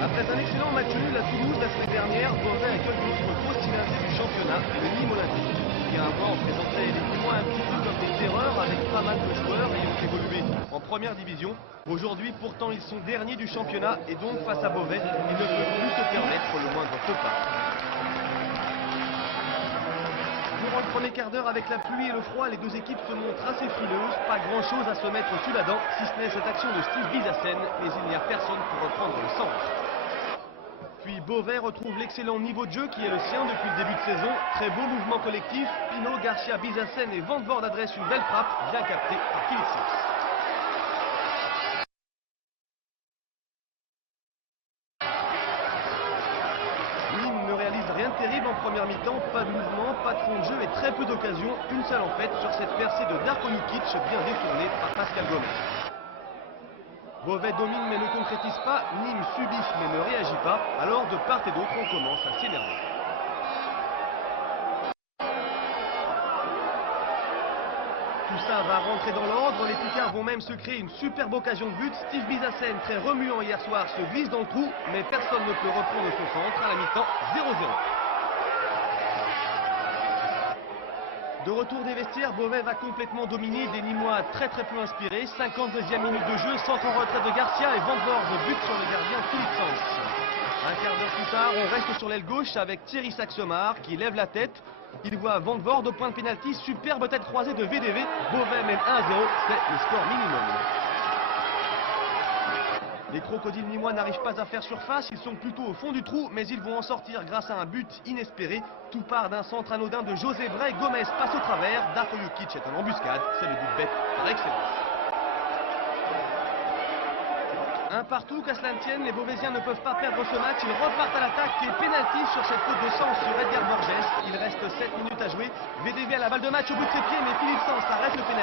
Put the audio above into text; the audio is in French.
Après un excellent match nul à Toulouse la semaine dernière, Beauvais accueille l'autre grosse cylindrée du championnat, le Nîmes Olympique. Qui a un vent présentait les Nîmois un petit peu comme des terreurs avec pas mal de joueurs ayant évolué en première division. Aujourd'hui, pourtant, ils sont derniers du championnat et donc face à Beauvais, ils ne peuvent plus se permettre le moindre faux pas. Durant le premier quart d'heure, avec la pluie et le froid, les deux équipes se montrent assez frileuses. Pas grand chose à se mettre sous la dent, si ce n'est cette action de Steve Bizassen, mais il n'y a personne pour reprendre le centre. Puis Beauvais retrouve l'excellent niveau de jeu qui est le sien depuis le début de saison. Très beau mouvement collectif. Pinot, Garcia, Bizassen et Van Voorde adressent une belle frappe, bien captée par Philippe Sens. Nîmes ne réalise rien de terrible en première mi-temps, pas de mouvement, pas de fond de jeu et très peu d'occasions. Une seule en fait sur cette percée de Darko Lukic bien détournée par Pascal Gomez. Beauvais domine mais ne concrétise pas, Nîmes subit mais ne réagit pas, alors de part et d'autre on commence à s'énerver. Tout ça va rentrer dans l'ordre, les Picards vont même se créer une superbe occasion de but. Steve Bizassen, très remuant hier soir, se glisse dans le trou, mais personne ne peut reprendre son centre à la mi-temps, 0-0. De retour des vestiaires, Beauvais va complètement dominer, des Nîmois très peu inspirés. 52e minute de jeu, centre en retrait de Garcia et Van Voorde but sur le gardien Philippe Sens. Un quart d'heure plus tard, on reste sur l'aile gauche avec Thierry Saxemar qui lève la tête. Il voit Van Voorde au point de pénalty, superbe tête croisée de VDV. Beauvais mène 1-0, c'est le score minimum. Les crocodiles nîmois n'arrivent pas à faire surface, ils sont plutôt au fond du trou, mais ils vont en sortir grâce à un but inespéré. Tout part d'un centre anodin de José Bray, Gomez passe au travers, Darko Lukic est en embuscade, c'est le but bête par excellence. Un partout, qu'à cela ne tienne, les Beauvaisiens ne peuvent pas perdre ce match, ils repartent à l'attaque et pénalty sur cette faute de Sens sur Edgar Borges. Il reste 7 minutes à jouer, VDV à la balle de match au bout de ses pieds, mais Philippe Sens arrête le pénalty.